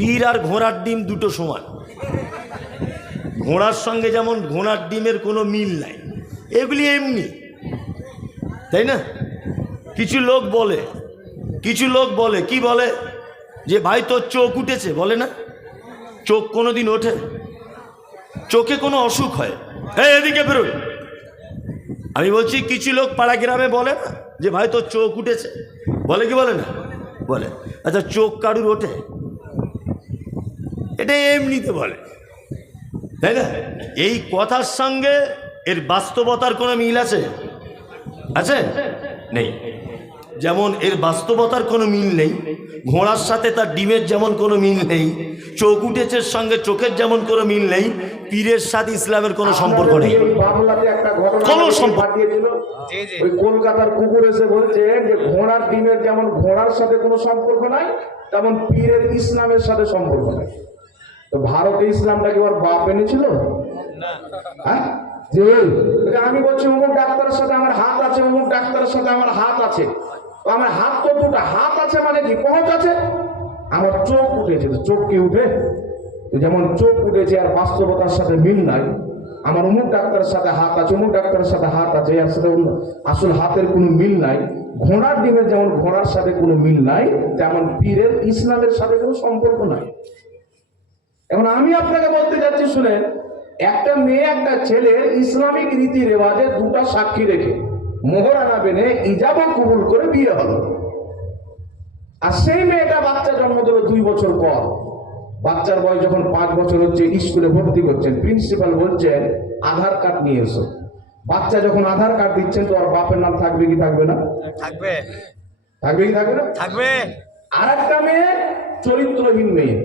পীর আর ঘোড়ার ডিম দুটো সমান। ঘোড়ার সঙ্গে যেমন ঘোড়ার ডিমের কোনো মিল নাই, এগুলি এমনি, তাই না? কিছু লোক বলে কি বলে যে ভাই তোর চোখ উঠেছে, বলে না? চোখ কোনো দিন ওঠে? চোখে কোনো অসুখ হয়? হ্যাঁ, এদিকে বেরোন। আমি বলছি কিছু লোক পাড়া গ্রামে বলে না যে ভাই তোর চোখ উঠেছে, বলে কি বলে না? বলে। আচ্ছা, চোখ কারুর ওঠে? এটা এমনিতে বলে, তাই না? এই কথার সঙ্গে এর বাস্তবতার কোনো মিল আছে? নেই। যেমন এর বাস্তবতার কোনো মিল নেই, ঘোড়ার সাথে তার ডিমের যেমন কোনো মিল নেই, চোখ উঠেছের সঙ্গে চোখের যেমন কোনো মিল নেই, পীরের সাথে ইসলামের কোনো সম্পর্ক নেই, কোনো সম্পর্ক। ওই কলকাতার কুকুর এসে বলছে যে ঘোড়ার ডিমের যেমন ঘোড়ার সাথে কোনো সম্পর্ক নাই, তেমন পীরের ইসলামের সাথে সম্পর্ক নাই। তো ভারতে ইসলামটা কি ওর বাপ এনেছিল? হ্যাঁ, যে আমি বলছি অমুক ডাক্তারের সাথে আমার হাত আছে, অমুক ডাক্তারের সাথে আমার হাত আছে। তো আমার হাত তো দুটা, হাত আছে মানে কি পৌঁছ আছে? আমার চোখ উঠেছে, চোখ কি উঠে? যেমন চোখ উঠেছে আর বাস্তবতার সাথে মিল নাই। আমার অমুক ডাক্তারের সাথে হাত আছে, অমুক ডাক্তারের সাথে হাত আছে, এর সাথে আসল হাতের কোনো মিল নাই। ঘোড়ার ডিমের যেমন ঘোড়ার সাথে কোনো মিল নাই, তেমন পীরের ইসলামের সাথে কোনো সম্পর্ক নাই। এখন আমি আপনাকে বলতে যাচ্ছি, শুনেন, একটা মেয়ে একটা ছেলের ইসলামিক রীতি রেওয়াজে দুটা সাক্ষী রেখে মোহরানা বেনে ইজাবা কবুল করে বিয়ে হলো। আর সেই মেয়েটা বাচ্চা জন্ম দিল 2 বছর পর। বাচ্চার বয়স যখন 5 বছর হচ্ছে, স্কুলে ভর্তি করছেন, প্রিন্সিপাল বলছেন আধার কার্ড নিয়ে এসো। বাচ্চা যখন আধার কার্ড দিচ্ছেন, তো আর বাপের নাম থাকবে কি থাকবে না? থাকবে কি থাকবে না? থাকবে। আর একটা মেয়ে চরিত্রহীন মেয়ে,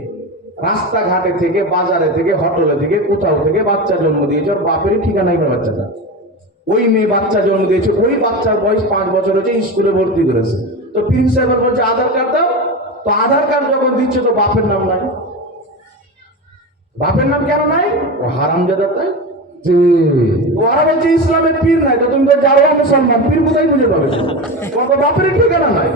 রাস্তাঘাটে থেকে, বাজারে থেকে, হোটেলে থেকে, কোথাও থেকে বাচ্চা জন্ম দিয়েছে, ওর বাপেরই ঠিকানাই না বাচ্চাটা। ওই মেয়ে বাচ্চা জন্ম দিয়েছে, ওই বাচ্চার বয়স 5 বছর হচ্ছে, স্কুলে ভর্তি করেছে। তো প্রিন্সিপাল বলছে আধার কার্ড দাও। তো আধার কার্ড যখন দিচ্ছে, তো বাপের নাম নাই। বাপের নাম কেন নাই? ও হারামজাদা, তাই ওরা বলছে ইসলামের পীর নাই। তো তুমি তো যারো মুসলমান, পীর কোথায় খুঁজে পাবে? বাপের ঠিকানা নাই।